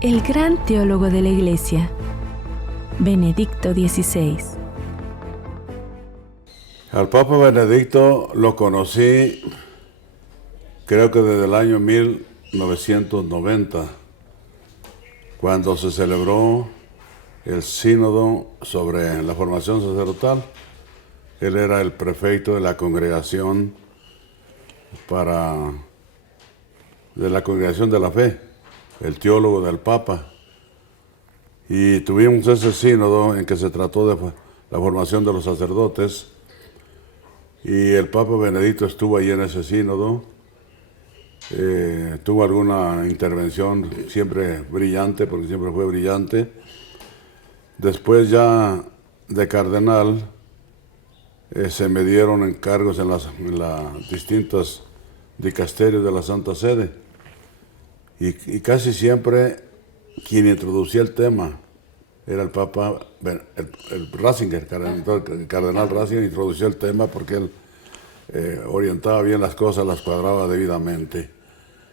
El gran teólogo de la Iglesia, Benedicto XVI. Al Papa Benedicto lo conocí, creo que desde el año 1990, cuando se celebró el sínodo sobre la formación sacerdotal. Él era el prefecto de la congregación de la congregación de la fe, el teólogo del Papa. Y tuvimos ese sínodo en que se trató de la formación de los sacerdotes. Y el Papa Benedicto estuvo ahí en ese sínodo. Tuvo alguna intervención siempre brillante, porque siempre fue brillante. Después ya de cardenal, se me dieron encargos en las distintas dicasterios de la Santa Sede. Y casi siempre quien introducía el tema era el Papa, el Ratzinger, el cardenal Ratzinger introducía el tema porque él orientaba bien las cosas, las cuadraba debidamente.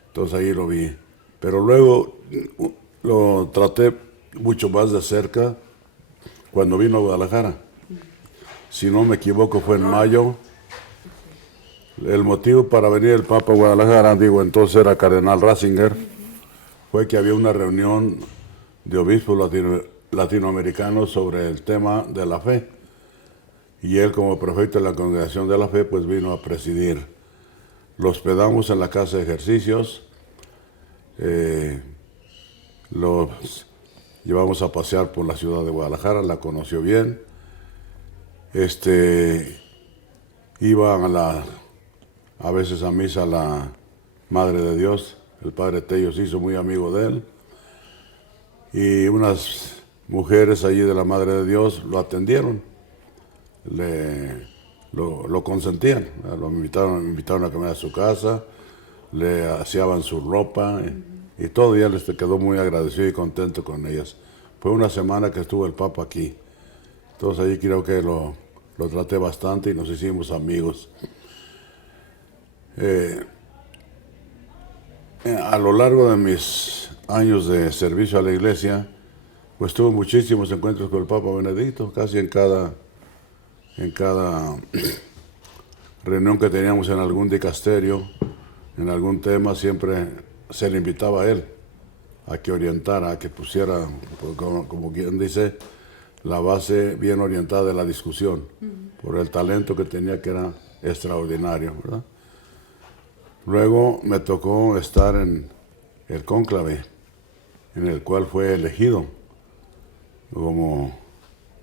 Entonces ahí lo vi. Pero luego lo traté mucho más de cerca cuando vino a Guadalajara. Si no me equivoco fue en mayo. El motivo para venir el Papa a Guadalajara, entonces era cardenal Ratzinger, fue que había una reunión de obispos latinoamericanos sobre el tema de la fe. Y él, como prefecto de la congregación de la fe, pues vino a presidir. Lo hospedamos en la casa de ejercicios, los llevamos a pasear por la ciudad de Guadalajara, la conoció bien. Iban a veces a misa la Madre de Dios, el Padre Tello se hizo muy amigo de él. Y unas mujeres allí de la Madre de Dios lo atendieron, lo consentían, lo invitaron a comer a su casa, le aseaban su ropa y todo, y él quedó muy agradecido y contento con ellas. Fue una semana que estuvo el Papa aquí, entonces allí creo que lo traté bastante y nos hicimos amigos. A lo largo de mis años de servicio a la Iglesia, pues tuve muchísimos encuentros con el Papa Benedicto, casi en cada reunión que teníamos en algún dicasterio, en algún tema, siempre se le invitaba a él a que orientara, a que pusiera, como quien dice, la base bien orientada de la discusión, por el talento que tenía, que era extraordinario, ¿verdad? Luego me tocó estar en el cónclave, en el cual fue elegido como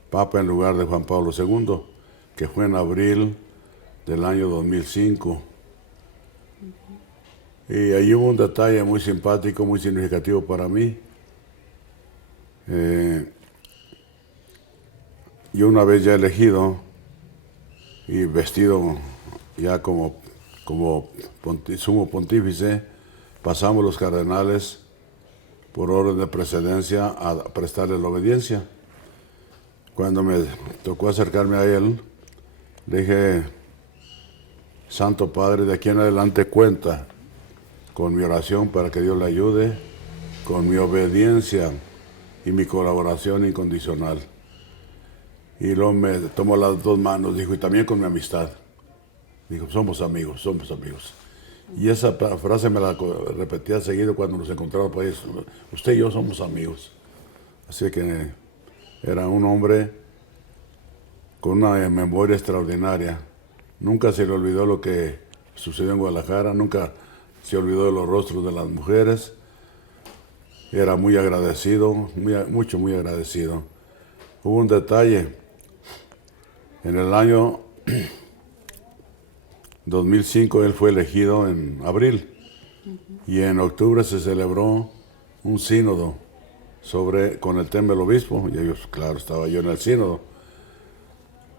Papa en lugar de Juan Pablo II, que fue en abril del año 2005. Y ahí hubo un detalle muy simpático, muy significativo para mí. Yo una vez ya elegido y vestido ya como sumo pontífice, pasamos los cardenales por orden de precedencia a prestarle la obediencia. Cuando me tocó acercarme a él, le dije: Santo Padre, de aquí en adelante cuenta con mi oración para que Dios le ayude, con mi obediencia y mi colaboración incondicional. Y luego me tomó las dos manos, dijo, y también con mi amistad. Dijo, somos amigos, somos amigos. Y esa frase me la repetía seguido cuando nos encontrábamos por ahí. Usted y yo somos amigos. Así que era un hombre con una memoria extraordinaria. Nunca se le olvidó lo que sucedió en Guadalajara, nunca se olvidó de los rostros de las mujeres. Era muy agradecido, muy agradecido. Hubo un detalle. En el año 2005 él fue elegido en abril y en octubre se celebró un sínodo con el tema del obispo, y ellos, claro, estaba yo en el sínodo.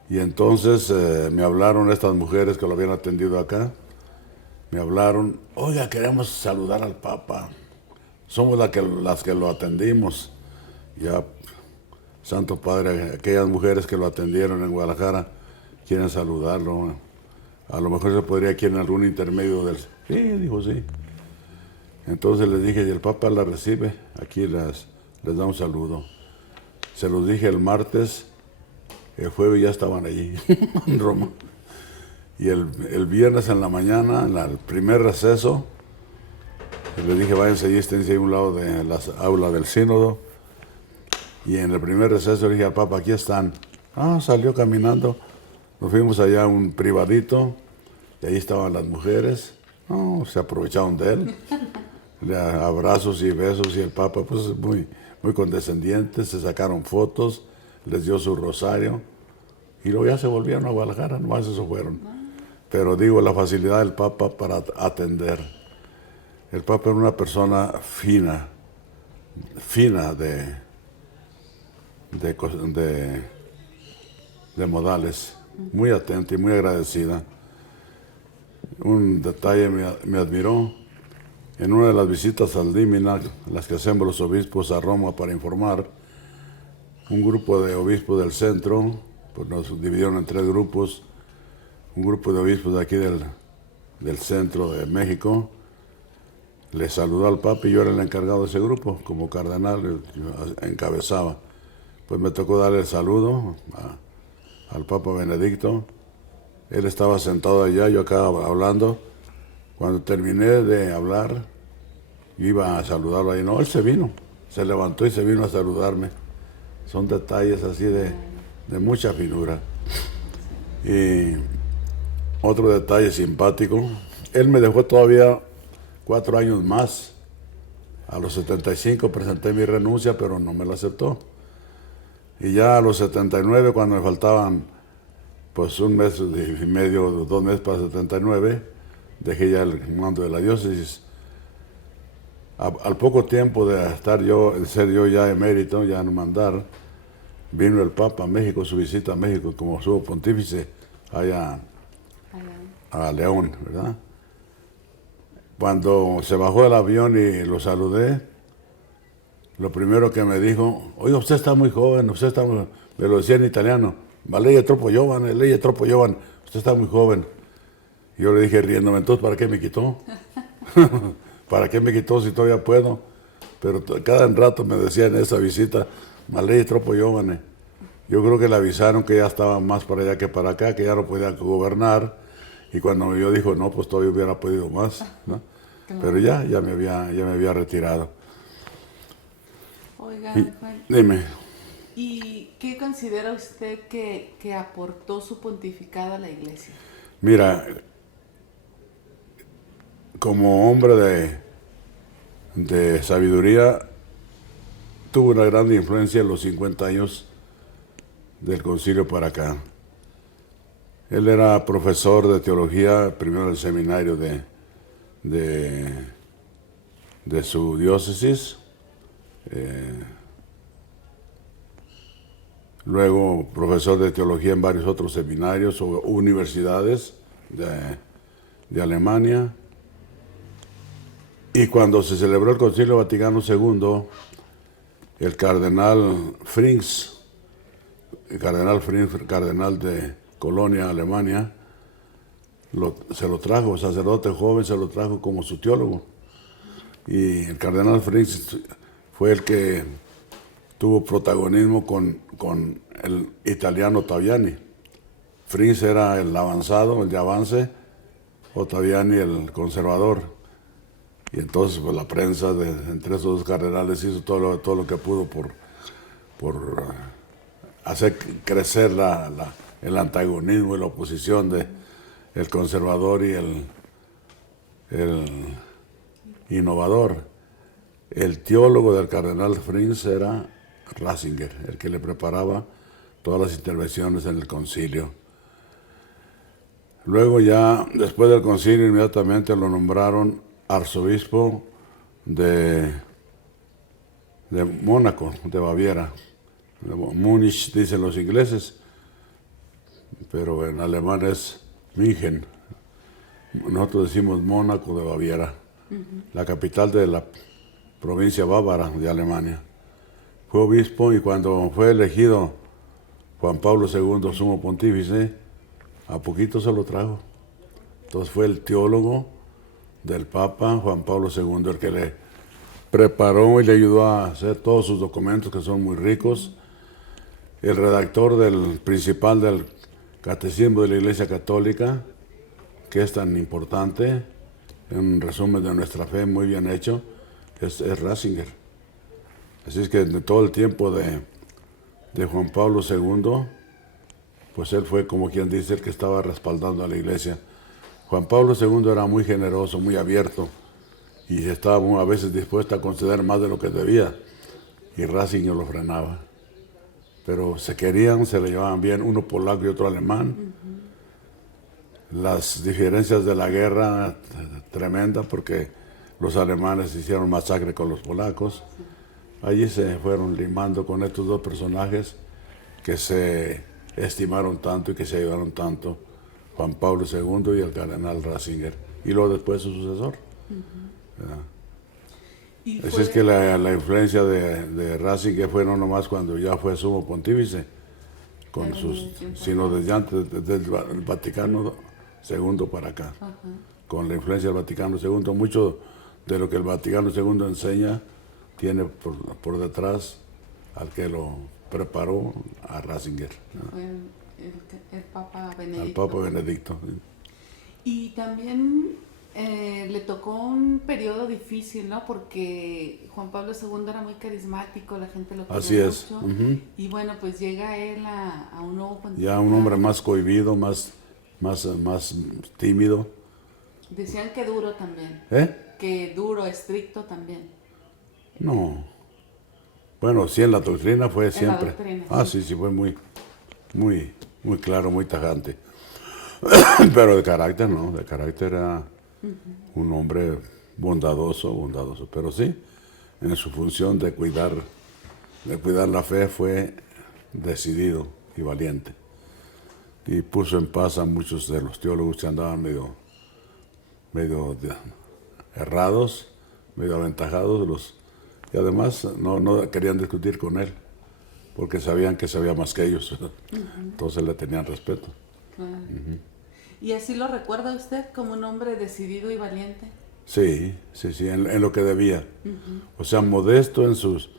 Y entonces me hablaron estas mujeres que lo habían atendido acá, me hablaron, oiga, queremos saludar al Papa, somos las que lo atendimos. Ya, Santo Padre, aquellas mujeres que lo atendieron en Guadalajara quieren saludarlo. A lo mejor se podría aquí en algún intermedio del... Sí, dijo, sí. Entonces les dije, y el Papa la recibe, aquí les da un saludo. Se los dije el martes, el jueves ya estaban allí, en Roma. Y el viernes en la mañana, en el primer receso, les dije, váyanse allí, esténse ahí a un lado de la aula del sínodo. Y en el primer receso le dije al Papa, aquí están. Salió caminando. Nos fuimos allá a un privadito, y ahí estaban las mujeres. Se aprovecharon de él. Abrazos y besos, y el Papa, pues muy, muy condescendiente, se sacaron fotos, les dio su rosario, y luego ya se volvieron a Guadalajara, nomás eso fueron. Pero digo, la facilidad del Papa para atender. El Papa era una persona fina de modales, muy atenta y muy agradecida. Un detalle me admiró. En una de las visitas al Dímina, las que hacemos los obispos a Roma para informar, un grupo de obispos del centro, pues nos dividieron en 3 grupos, un grupo de obispos de aquí del centro de México, le saludó al Papa y yo era el encargado de ese grupo, como cardenal, yo encabezaba. Pues me tocó darle el saludo al Papa Benedicto. Él estaba sentado allá, yo acá hablando. Cuando terminé de hablar, iba a saludarlo ahí. No, él se vino, se levantó y se vino a saludarme. Son detalles así de mucha finura. Y otro detalle simpático, él me dejó todavía 4 años más. A los 75 presenté mi renuncia, pero no me la aceptó. Y ya a los 79, cuando me faltaban pues 1 mes y medio, 2 meses para 79, dejé ya el mando de la diócesis. Al poco tiempo de ser yo ya emérito, ya no mandar, vino el Papa a México, su visita a México como sumo pontífice allá a León, ¿verdad? Cuando se bajó del avión y lo saludé, lo primero que me dijo, oye, usted está muy joven, me lo decía en italiano, ma lei è troppo giovane, usted está muy joven. Y yo le dije riéndome, entonces, ¿para qué me quitó? ¿Para qué me quitó si todavía puedo? Pero cada rato me decía en esa visita, ma lei è troppo giovane. Yo creo que le avisaron que ya estaba más para allá que para acá, que ya no podía gobernar. Y cuando yo dijo, no, pues todavía hubiera podido más, ¿no? Claro. Pero ya me había retirado. Oiga, Juan, Dime. ¿y qué considera usted que aportó su pontificado a la Iglesia? Mira, como hombre de sabiduría, tuvo una gran influencia en los 50 años del concilio para acá. Él era profesor de teología, primero en el seminario de su diócesis, luego profesor de teología en varios otros seminarios o universidades de Alemania. Y cuando se celebró el Concilio Vaticano II, el cardenal Frings, cardenal de Colonia, Alemania, se lo trajo, sacerdote joven, se lo trajo como su teólogo. Y el cardenal Frings fue el que tuvo protagonismo con el italiano Ottaviani. Frings era el avanzado, el de avance, Ottaviani el conservador. Y entonces pues, la prensa entre esos 2 cardenales hizo todo lo que pudo por hacer crecer el antagonismo y la oposición del conservador y el innovador. El teólogo del cardenal Frings era Ratzinger, el que le preparaba todas las intervenciones en el concilio. Luego ya, después del concilio, inmediatamente lo nombraron arzobispo de Mónaco, de Baviera. Múnich dicen los ingleses, pero en alemán es München. Nosotros decimos Mónaco de Baviera, la capital de la provincia bávara de Alemania. Fue obispo y cuando fue elegido Juan Pablo II sumo pontífice, a poquito se lo trajo. Entonces fue el teólogo del Papa Juan Pablo II, el que le preparó y le ayudó a hacer todos sus documentos, que son muy ricos. El redactor principal del Catecismo de la Iglesia Católica, que es tan importante, un resumen de nuestra fe muy bien hecho, es Ratzinger. Así es que de todo el tiempo de Juan Pablo II, pues él fue, como quien dice, el que estaba respaldando a la Iglesia. Juan Pablo II era muy generoso, muy abierto, y estaba a veces dispuesto a conceder más de lo que debía, y Ratzinger lo frenaba. Pero se querían, se le llevaban bien, uno polaco y otro alemán. Las diferencias de la guerra, tremenda, porque los alemanes hicieron masacre con los polacos. Allí se fueron limando con estos dos personajes que se estimaron tanto y que se ayudaron tanto, Juan Pablo II y el cardenal Ratzinger, y luego después su sucesor. Así es que la influencia de Ratzinger fue no nomás cuando ya fue sumo pontífice, sino desde antes, desde el Vaticano II para acá. Ajá. Con la influencia del Vaticano II, mucho de lo que el Vaticano II enseña tiene por detrás al que lo preparó, a Ratzinger, ¿no? Fue el Papa Al Benedicto. Papa Benedicto. Sí. Y también le tocó un periodo difícil, ¿no? Porque Juan Pablo II era muy carismático, la gente lo quería Así es. mucho. Ujú. Y bueno, pues llega él a un nuevo pontificado. Ya un hombre más cohibido, más tímido. Decían que duro también. ¿Eh? Que duro, estricto también. No. Bueno, sí, en la doctrina fue siempre. doctrina, Sí, fue muy claro, muy tajante. Pero de carácter no, de carácter era un hombre bondadoso, pero sí, en su función de cuidar la fe fue decidido y valiente. Y puso en paz a muchos de los teólogos que andaban medio errados, medio aventajados, y además no querían discutir con él, porque sabían que sabía más que ellos. Entonces le tenían respeto. Claro. ¿Y así lo recuerda usted como un hombre decidido y valiente? Sí, en lo que debía. O sea, modesto en sus,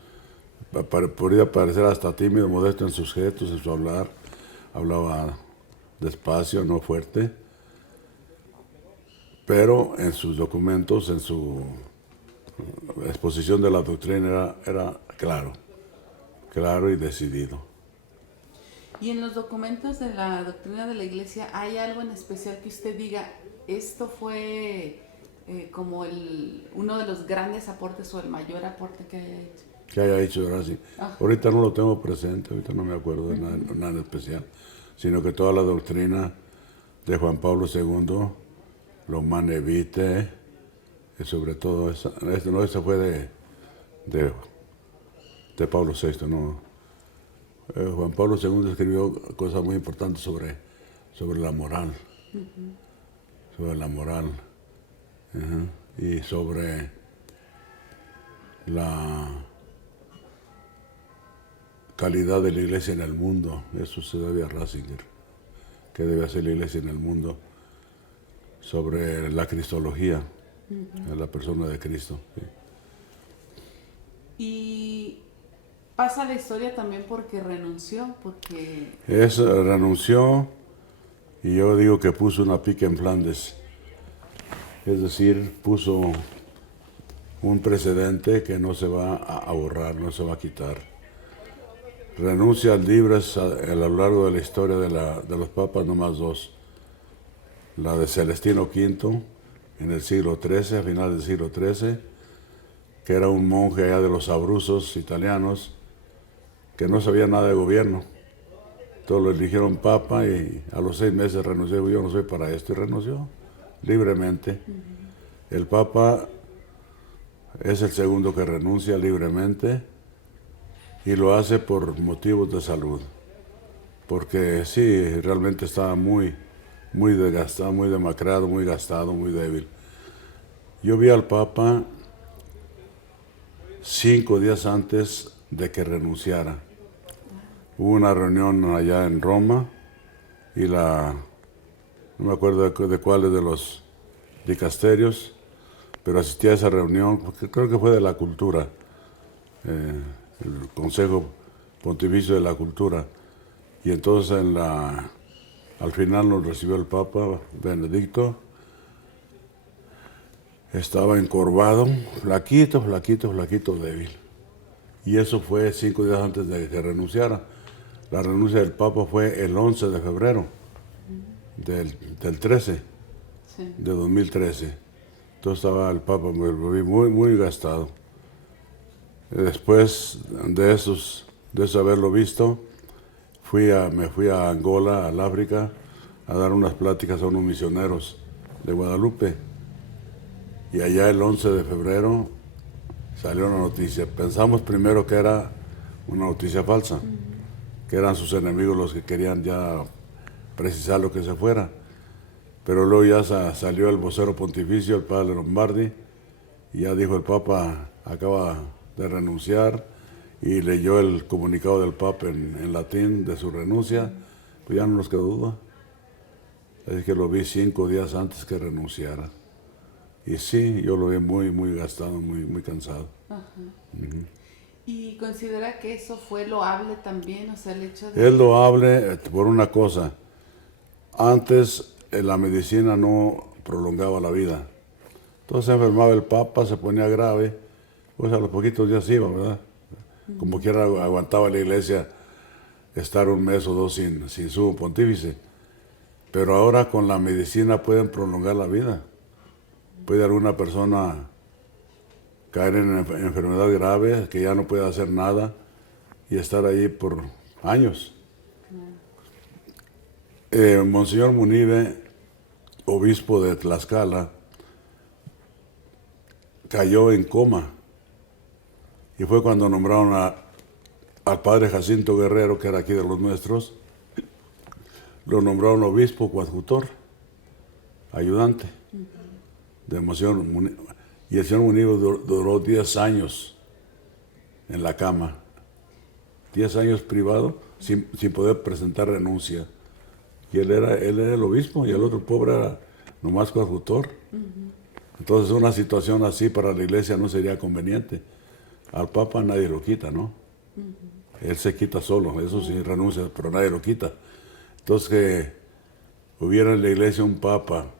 podría parecer hasta tímido, modesto en sus gestos, en su hablar. Hablaba despacio, no fuerte, pero en sus documentos, en su exposición de la doctrina era claro y decidido. Y en los documentos de la doctrina de la Iglesia, ¿hay algo en especial que usted diga, esto fue como uno de los grandes aportes o el mayor aporte que haya hecho? Que haya hecho Ratzinger. Ajá. Ahorita no lo tengo presente, ahorita no me acuerdo de nada en especial, sino que toda la doctrina de Juan Pablo II, lo Manevite, y sobre todo esa fue de Pablo VI, no. Juan Pablo II escribió cosas muy importantes sobre la moral, sobre la moral, y sobre la calidad de la iglesia en el mundo. Eso se debe a Ratzinger, que debe hacer la iglesia en el mundo, sobre la cristología, la persona de Cristo. Sí. Y pasa la historia también porque renunció, Renunció, y yo digo que puso una pica en Flandes, es decir, puso un precedente que no se va a borrar, no se va a quitar. Renuncia a libros a lo largo de la historia de los papas, nomás dos. La de Celestino V en el siglo XIII, a finales del siglo XIII, que era un monje allá de los Abruzos italianos, que no sabía nada de gobierno. Entonces lo eligieron papa y a los 6 meses renunció. Yo no soy para esto, y renunció libremente. El papa es el segundo que renuncia libremente, y lo hace por motivos de salud, porque sí, realmente estaba muy desgastado, muy demacrado, muy gastado, muy débil. Yo vi al Papa 5 días antes de que renunciara. Hubo una reunión allá en Roma, y no me acuerdo de cuáles de los dicasterios, pero asistí a esa reunión, porque creo que fue de la cultura, el Consejo Pontificio de la Cultura. Y entonces al final nos recibió el Papa Benedicto. Estaba encorvado, flaquito, débil. Y eso fue 5 días antes de que renunciara. La renuncia del Papa fue el 11 de febrero del 13, Sí. de 2013. Entonces estaba el Papa muy gastado. Después de eso haberlo visto, me fui a Angola, al África, a dar unas pláticas a unos misioneros de Guadalupe. Y allá el 11 de febrero salió una noticia. Pensamos primero que era una noticia falsa, que eran sus enemigos los que querían ya precisar lo que se fuera. Pero luego ya salió el vocero pontificio, el padre Lombardi, y ya dijo: el Papa acaba de renunciar, y leyó el comunicado del Papa en latín de su renuncia. Pues ya no nos quedó duda. Es que lo vi 5 días antes que renunciara. Y sí, yo lo vi muy gastado, muy cansado. Ajá. ¿Y considera que eso fue loable también? O sea, el hecho de... Es loable por una cosa. Antes la medicina no prolongaba la vida. Entonces se enfermaba el Papa, se ponía grave, pues a los poquitos días iba, ¿verdad? Como quiera aguantaba la iglesia estar 1 mes o 2 sin sumo pontífice. Pero ahora con la medicina pueden prolongar la vida. Puede alguna persona caer en enfermedad grave, que ya no puede hacer nada, y estar ahí por años. Monseñor Munive, obispo de Tlaxcala, cayó en coma, y fue cuando nombraron al padre Jacinto Guerrero, que era aquí de los nuestros, lo nombraron obispo coadjutor, ayudante de Monseñor Munive. Y el señor Munive duró 10 años en la cama, 10 años privado, sin poder presentar renuncia. Y él era el obispo, y el otro pobre era nomás coadjutor. Entonces una situación así para la iglesia no sería conveniente. Al Papa nadie lo quita, ¿no? Él se quita solo, eso sí, renuncia, pero nadie lo quita. Entonces que hubiera en la iglesia un Papa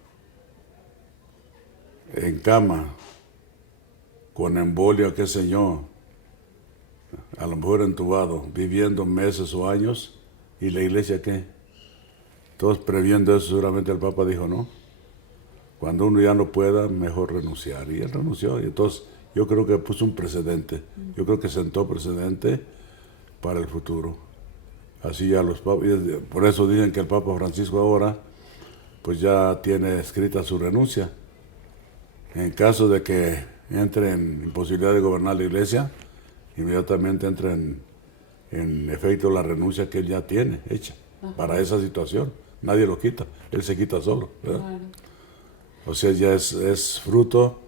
en cama, con embolia, qué sé yo, a lo mejor entubado, viviendo meses o años, ¿y la iglesia qué? Todos previendo eso, seguramente el Papa dijo: no, cuando uno ya no pueda, mejor renunciar. Y él renunció, y entonces yo creo que puso un precedente, yo creo que sentó precedente para el futuro. Así ya los papas, por eso dicen que el Papa Francisco ahora, pues ya tiene escrita su renuncia. En caso de que entre en imposibilidad de gobernar la iglesia, inmediatamente entra en efecto la renuncia que él ya tiene hecha para esa situación. Nadie lo quita, él se quita solo, ¿verdad? Claro. O sea, ya es fruto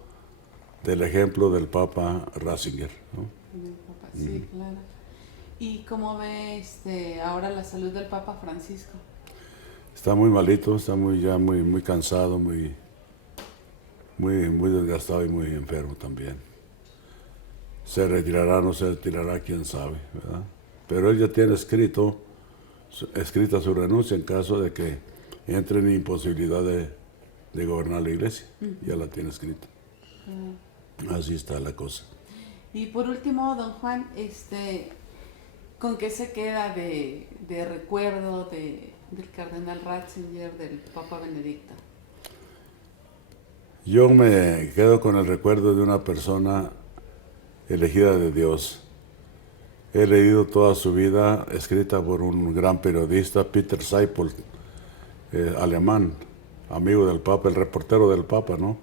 del ejemplo del Papa Ratzinger, ¿no? Del Papa, sí, claro. ¿Y cómo ve ahora la salud del Papa Francisco? Está muy malito, está muy cansado, muy desgastado y muy enfermo también. Se retirará, no se retirará, quién sabe, ¿verdad? Pero él ya tiene escrita su renuncia en caso de que entre en imposibilidad de gobernar la iglesia. Ya la tiene escrita. Así está la cosa. Y por último, don Juan, ¿con qué se queda de recuerdo del cardenal Ratzinger, del Papa Benedicto? Yo me quedo con el recuerdo de una persona elegida de Dios. He leído toda su vida, escrita por un gran periodista, Peter Seipold, alemán, amigo del Papa, el reportero del Papa, ¿no?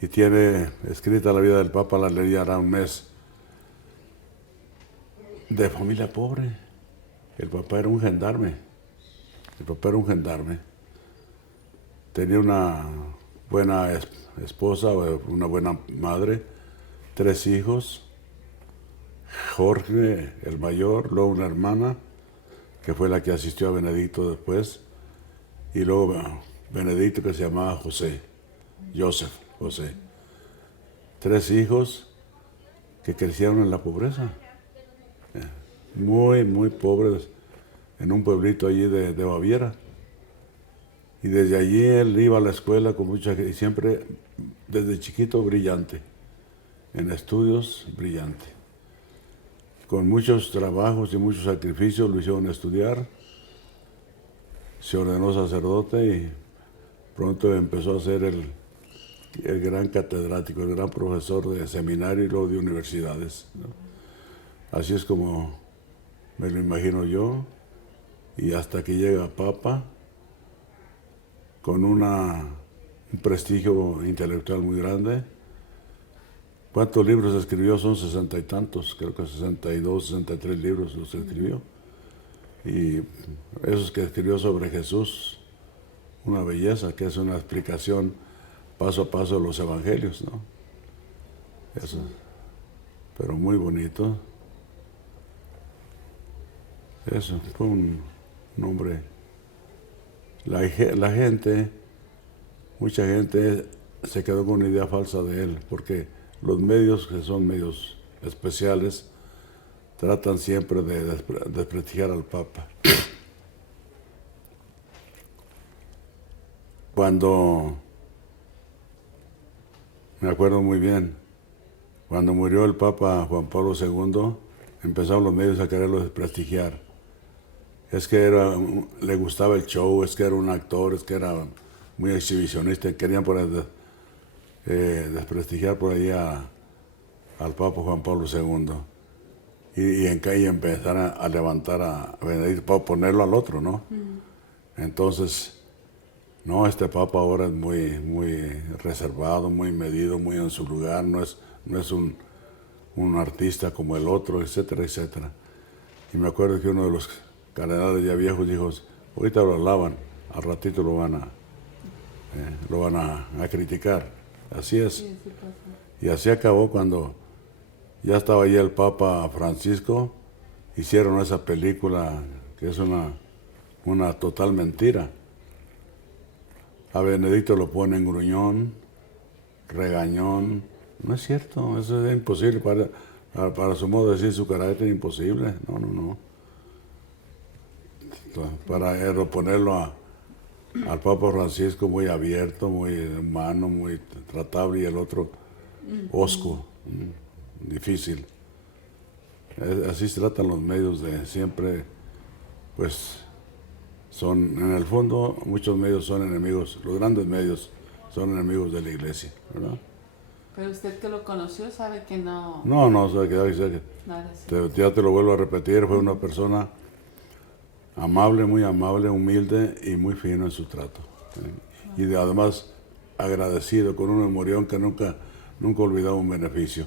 Y tiene escrita la vida del Papa, la leí hará 1 mes. De familia pobre. El Papa era un gendarme. Tenía una buena esposa, una buena madre, 3 hijos. Jorge, el mayor, luego una hermana, que fue la que asistió a Benedicto después, y luego Benedicto, que se llamaba José. 3 hijos que crecieron en la pobreza. Muy, muy pobres, en un pueblito allí de Baviera. Y desde allí él iba a la escuela con y siempre, desde chiquito, brillante. En estudios, brillante. Con muchos trabajos y muchos sacrificios lo hicieron estudiar. Se ordenó sacerdote y pronto empezó a ser el gran catedrático, el gran profesor de seminario y luego de universidades, ¿no? Así es como me lo imagino yo, y hasta que llega Papa, con un prestigio intelectual muy grande. ¿Cuántos libros escribió? Son 60 y tantos, creo que 62, 63 libros los escribió. Y esos que escribió sobre Jesús, una belleza, que es una explicación paso a paso de los evangelios, ¿no? Eso, pero muy bonito. Eso, fue un hombre. La gente, mucha gente se quedó con una idea falsa de él, porque los medios, que son medios especiales, tratan siempre de desprestigiar al Papa. Cuando, me acuerdo muy bien, cuando murió el Papa Juan Pablo II, empezaron los medios a quererlo desprestigiar. Es que le gustaba el show, es que era un actor, es que era muy exhibicionista, querían desprestigiar por ahí al Papa Juan Pablo II. Y empezar a levantar a Benedicto para ponerlo al otro, ¿no? Entonces, no, este Papa ahora es muy, muy reservado, muy medido, muy en su lugar, no es un artista como el otro, etcétera, etcétera. Y me acuerdo que uno de los cardenales ya viejos dijo, ahorita lo alaban, al ratito lo van a criticar. Así es. Sí, sí pasa. Y así acabó cuando ya estaba allí el Papa Francisco, hicieron esa película que es una total mentira. A Benedicto lo ponen gruñón, regañón. No es cierto, eso es imposible. Para su modo de decir, su carácter imposible. No. Para ponerlo al Papa Francisco muy abierto, muy humano, muy tratable, y el otro hosco, difícil. Así se tratan los medios de siempre, pues son, en el fondo, muchos medios son enemigos, los grandes medios son enemigos de la Iglesia, ¿verdad? Pero usted que lo conoció sabe que no. No, Nada así. ya te lo vuelvo a repetir, fue una persona amable, muy amable, humilde y muy fino en su trato. Y además agradecido, con un memorión que nunca olvidaba un beneficio.